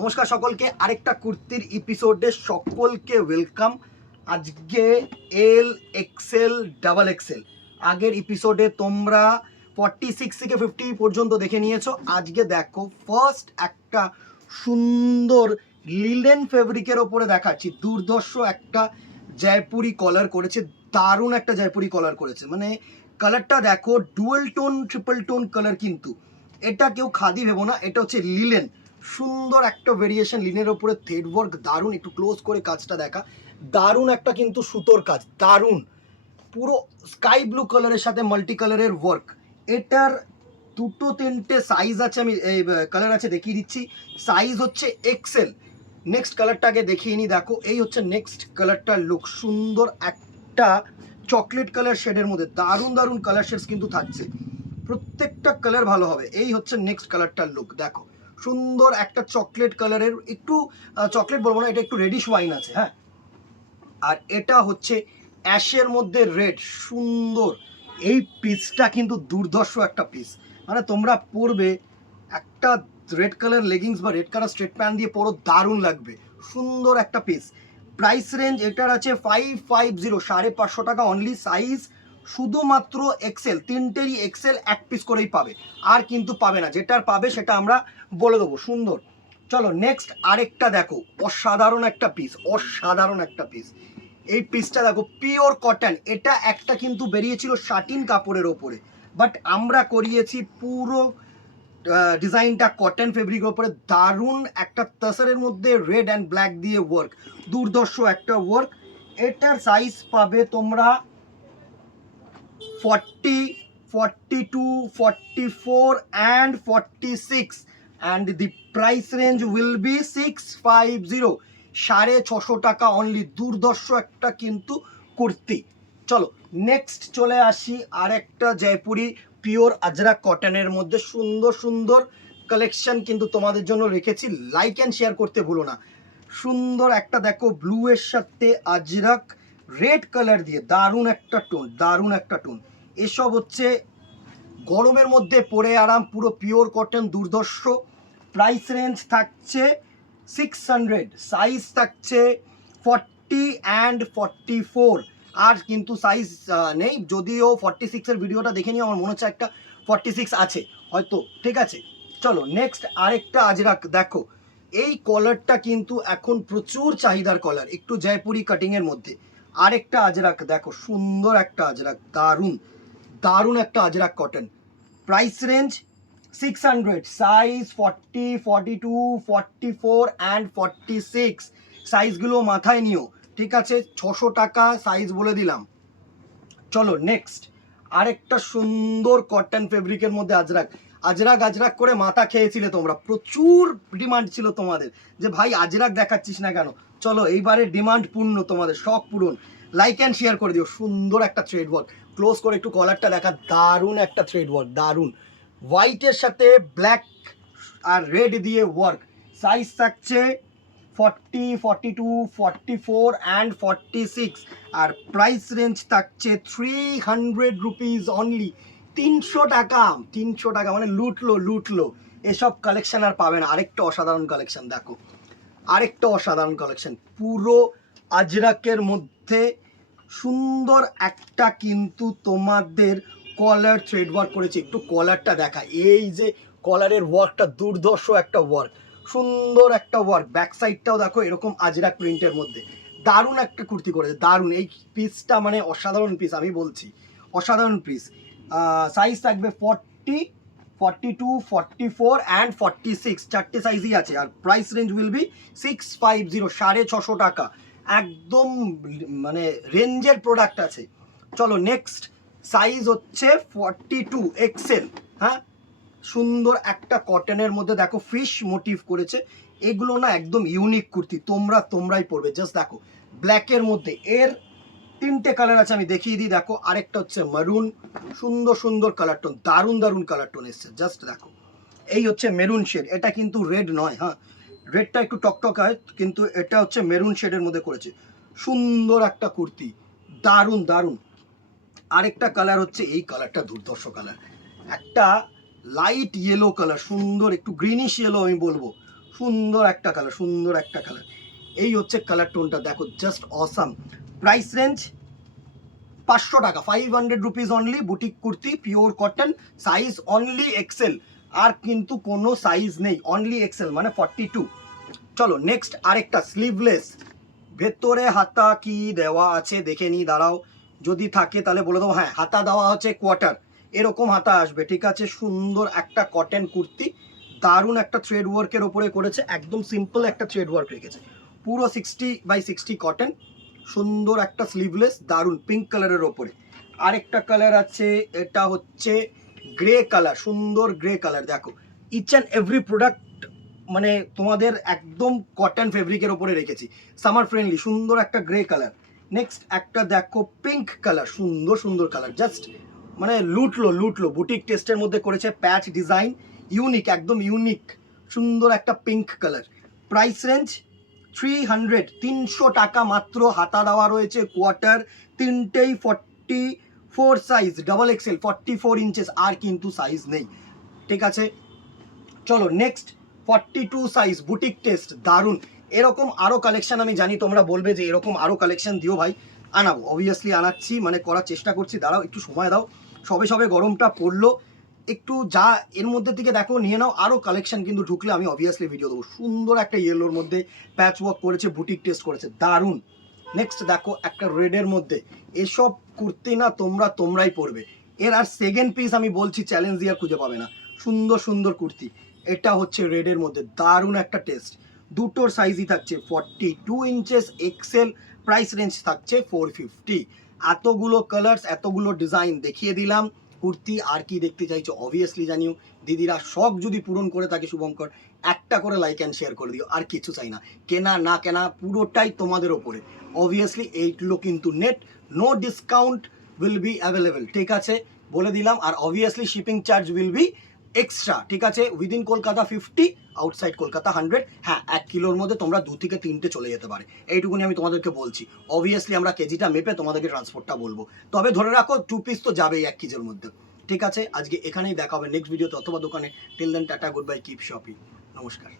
নমস্কার সকলকে, আরেকটা কুর্তির এপিসোডে সকলকে ওয়েলকাম। আজকে এল এক্সেল ডাবল এক্সেল, আগের এপিসোডে তোমরা 46 থেকে 50 পর্যন্ত দেখে নিয়েছো। আজকে দেখো ফার্স্ট একটা সুন্দর লিলেন ফেব্রিকের ওপরে দেখাচ্ছি। দুর্ধর্ষ একটা জয়পুরি কলার করেছে, দারুণ একটা জয়পুরি কলার করেছে। মানে কালারটা দেখো, dual tone triple tone colour, কিন্তু এটা কেউ খাদি ভেবো না, এটা হচ্ছে লিলেন। সুন্দর একটা ভেরিয়েশন লিনের ওপরে থ্রেড ওয়ার্ক, দারুণ। একটু ক্লোজ করে কাজটা দেখা, দারুণ একটা কিন্তু সুতোর কাজ, দারুণ। পুরো স্কাই ব্লু কালারের সাথে মাল্টি কালারের ওয়ার্ক। এটার দুটো তিনটে সাইজ আছে, আমি এই কালার আছে দেখিয়ে দিচ্ছি। সাইজ হচ্ছে এক্সেল। নেক্সট কালারটাকে দেখিয়ে নি, দেখো এই হচ্ছে নেক্সট কালারটার লুক। সুন্দর একটা চকলেট কালার শেডের মধ্যে দারুণ দারুণ কালার শেডস কিন্তু থাকছে, প্রত্যেকটা কালার ভালো হবে। এই হচ্ছে নেক্সট কালারটার লুক, দেখো সুন্দর একটা চকলেট কালারের, একটু চকলেট বলবো না, এটা একটু রেডিশ ওয়াইন আছে, হ্যাঁ। আর এটা হচ্ছে অ্যাশের মধ্যে রেড, সুন্দর। এই পিসটা কিন্তু দুর্ধর্ষ একটা পিস, মানে তোমরা পরবে একটা রেড কালার লেগিংস বা রেড কালার স্ট্রেট প্যান্ট দিয়ে পরো, দারুণ লাগবে। সুন্দর একটা পিস। প্রাইস রেঞ্জ এটার আছে 550, 550 টাকা অনলি। সাইজ শুধুমাত্র এক্সেল, তিনটেরই এক্সেল, এক পিস করেই পাবে, আর কিন্তু পাবে না। যেটার পাবে সেটা আমরা বলে দেবো। সুন্দর। চলো নেক্সট আরেকটা দেখো, অসাধারণ একটা পিস, অসাধারণ একটা পিস। এই পিসটা দেখো, পিওর কটন। এটা একটা কিন্তু বেরিয়েছিল শাটিন কাপড়ের ওপরে, বাট আমরা করিয়েছি পুরো ডিজাইনটা কটন ফেব্রিকের উপরে। দারুণ একটা তাসারের মধ্যে রেড অ্যান্ড ব্ল্যাক দিয়ে ওয়ার্ক, দুর্ধর্ষ একটা ওয়ার্ক। এটার সাইজ পাবে তোমরা 40, 42, 44 and 46, and the price range will be 650, 650 টাকা অনলি। দুর্ধর্ষ একটা কিন্তু কুর্তি। চলো নেক্সট চলে আসি আরেকটা জয়পুরি পিওর আজরাক কটনের মধ্যে। সুন্দর সুন্দর কালেকশন কিন্তু তোমাদের জন্য রেখেছি, লাইক অ্যান্ড শেয়ার করতে ভুলো না। সুন্দর একটা দেখো, ব্লু এর সাথে আজরাক রেড কালার দিয়ে দারুণ একটা টোন, দারুণ একটা টোন। এসব হচ্ছে গরমের মধ্যে পরে আরাম, পুরো পিওর কটন, দুর্ধর্ষ। প্রাইস রেঞ্জ থাকছে 600, সাইজ থাকছে 40 অ্যান্ড 44। আর কিন্তু সাইজ নেই, যদিও 46-এর ভিডিওটা দেখে নিও, আমার মনে হচ্ছে একটা 46 আছে হয়তো, ঠিক আছে। চলো নেক্সট আরেকটা আজরাক দেখো। এই কলারটা কিন্তু এখন প্রচুর চাহিদার কলার, একটু জয়পুরি কাটিংয়ের মধ্যে। আরেকটা আজরাক দেখো, সুন্দর একটা আজরাক, দারুণ দারুণ একটা Ajrak cotton. Price range 600, size 40, 42, 44 and 46। সাইজগুলো মাথায় নিও, ঠিক আছে। 600 টাকা সাইজ বলে দিলাম। চলো নেক্সট আরেকটা সুন্দর কটন ফেব্রিকের মধ্যে আজরাক। আজরাক আজরাক করে মাথা খেয়েছিলে তোমরা, প্রচুর ডিমান্ড ছিল তোমাদের যে ভাই আজরাক দেখাচ্ছিস না কেন। চলো এইবারে ডিমান্ড পূর্ণ, তোমাদের শখ পূরণ। লাইক অ্যান্ড শেয়ার করে দিও। সুন্দর একটা থ্রেড ওয়ার্ক, ক্লোজ করে একটু কলারটা দেখা, দারুণ একটা থ্রেড ওয়ার্ক, দারুণ। হোয়াইটের সাথে ব্ল্যাক আর রেড দিয়ে ওয়ার্ক। সাইজ থাকছে 40, 42, 44 অ্যান্ড 46। আর প্রাইস রেঞ্জ থাকছে 300 রুপিস অনলি। 300 টাকা, 300 টাকা, মানে লুটলো লুটলো। এসব কালেকশন আর পাবে না। আরেকটা অসাধারণ কালেকশন দেখো, আরেকটা অসাধারণ কালেকশন, পুরো আজরাকের মধ্যে সুন্দর একটা কিন্তু তোমাদের কলার থ্রেড ওয়ার্ক করেছে। একটু কলারটা দেখা, এই যে কলারের ওয়ার্কটা, দুর্ধর্ষ একটা ওয়ার্ক, সুন্দর একটা ওয়ার্ক। ব্যাক সাইডটাও দেখো এরকম আজরাক প্রিন্টের মধ্যে, দারুণ একটা কুর্তি করেছে, দারুণ। এই পিসটা মানে অসাধারণ পিস, আমি বলছি অসাধারণ পিস। সাইজ থাকবে 40, 42, 44 অ্যান্ড 46, চারটে সাইজই আছে। আর প্রাইস রেঞ্জ উইল বি 650, 650 টাকা। একদম মানে রেঞ্জের প্রোডাক্ট আছে। চলো নেক্সট, সাইজ হচ্ছে 42 এক্সেল, হ্যাঁ। সুন্দর একটা কটনের মধ্যে দেখো ফিশ মোটিভ করেছে। এগুলো না একদম ইউনিক কুর্তি, তোমরাই পরবে। জাস্ট দেখো ব্ল্যাকের মধ্যে এর তিনটে কালার আছে, আমি দেখিয়ে দিই। দেখো আরেকটা হচ্ছে মেরুন, সুন্দর সুন্দর কালার টোন, দারুণ দারুণ কালার টোন এসছে। জাস্ট দেখো, এই হচ্ছে মেরুন শেড, এটা কিন্তু রেড নয়, হ্যাঁ। রেডটা একটু টকটক হয়, কিন্তু এটা হচ্ছে মেরুন শেডের মধ্যে করেছে। সুন্দর একটা কুর্তি, দারুণ দারুণ। আরেকটা কালার হচ্ছে এই কালারটা, দুর্ধর্ষ কালার, একটা লাইট ইয়েলো কালার, সুন্দর একটু গ্রিনিশ ইয়েলো আমি বলবো, সুন্দর একটা কালার, সুন্দর একটা কালার। এই হচ্ছে কালার টোনটা, দেখো জাস্ট অসাম। প্রাইস রেঞ্জ 500 টাকা, 500 rupees only. Boutique kurti, pure cotton, size only XL, আর কিন্তু কোনো সাইজ নেই, অনলি এক্সেল মানে 42। চলো নেক্সট আরেকটা স্লিভলেস, ভেতরে হাতা কি দেওয়া আছে দেখে নি, দাঁড়াও, যদি থাকে তাহলে বলে দেবো। হ্যাঁ, হাতা দেওয়া হচ্ছে কোয়ার্টার, এরকম হাতা আসবে, ঠিক আছে। সুন্দর একটা কটন কুর্তি, দারুণ একটা থ্রেড ওয়ার্কের ওপরে করেছে, একদম সিম্পল একটা থ্রেড ওয়ার্ক রেখেছে, পুরো 60/60 কটন, সুন্দর একটা স্লিভলেস, দারুণ পিঙ্ক কালারের ওপরে। আরেকটা কালার আছে, এটা হচ্ছে গ্রে কালার, সুন্দর গ্রে কালার। দেখো ইচ অ্যান্ড এভরি প্রোডাক্ট মানে তোমাদের একদম কটন ফেব্রিকের ওপরে রেখেছি, সামার ফ্রেন্ডলি, সুন্দর একটা গ্রে কালার। নেক্সট একটা দেখো পিঙ্ক কালার, সুন্দর সুন্দর কালার, জাস্ট মানে লুটলো। বুটিক টেস্টের মধ্যে করেছে, প্যাচ ডিজাইন, ইউনিক, একদম ইউনিক, সুন্দর একটা পিঙ্ক কালার। প্রাইস রেঞ্জ 300 টাকা মাত্র। হাতা দেওয়া রয়েছে কোয়ার্টার, তিনটেই 44 সাইজ, ডাবল এক্সেল 44 ইঞ্চেস, আর কিন্তু সাইজ নেই, ঠিক আছে। চলো নেক্সট 42 সাইজ, বুটিক টেস্ট, দারুণ। এরকম আরও কালেকশন আমি জানি তোমরা বলবে যে এরকম আরও কালেকশন দিও ভাই, আনাবো, অবভিয়াসলি আনাচ্ছি, মানে করার চেষ্টা করছি। দাঁড়াও একটু সময় দাও, সবে সবে গরমটা পড়লো, একটু যা এর মধ্যে থেকে দেখো নিয়ে নাও, আরও কালেকশন কিন্তু ঢুকলে আমি অবভিয়াসলি ভিডিও দেবো। সুন্দর একটা ইয়েলোর মধ্যে প্যাচ ওয়ার্ক করেছে, বুটিক টেস্ট করেছে, দারুণ। নেক্সট দেখো একটা রেডের মধ্যে, এসব কুর্তি না তোমরাই পরবে, এর আর সেকেন্ড পিস আমি বলছি চ্যালেঞ্জ দিয়ে আর খুঁজে পাবে না। সুন্দর সুন্দর কুর্তি, এটা হচ্ছে রেডের মধ্যে, দারুণ একটা টেস্ট। দুটোর সাইজই থাকছে 42 ইঞ্চেস এক্সেল, প্রাইস রেঞ্জ থাকছে 450। এতগুলো কালার্স, এতগুলো ডিজাইন দেখিয়ে দিলাম কুর্তি, আর কি দেখতে চাইছো অবভিয়াসলি জানিও। দিদিরা শখ যদি পূরণ করে থাকে শুভঙ্কর, একটা করে লাইক অ্যান্ড শেয়ার করে দিও, আর কিছু চাই না, কেনা না কেনা পুরোটাই তোমাদের ওপরে। অবভিয়াসলি এইগুলো কিন্তু net, no discount will be available, ঠিক আছে, বলে দিলাম। আর obviously shipping charge will be extra, ঠিক আছে। Within Kolkata 50, outside Kolkata 100। হ্যাঁ, 1 কিলোর মধ্যে তোমরা 2 থেকে 3টে চলে যেতে পারে, এইটুকুনি আমি তোমাদেরকে বলছি। অবভিয়াসলি আমরা কেজিটা মেপে তোমাদেরকে ট্রান্সপোর্টটা বলবো, তবে ধরে রাখো 2 পিস তো যাবেই 1 কেজির মধ্যে, ঠিক আছে। আজকে এখানেই দেখা হবে নেক্সট ভিডিওতে অথবা দোকানে। Till then tata, good bye, keep shopping, নমস্কার।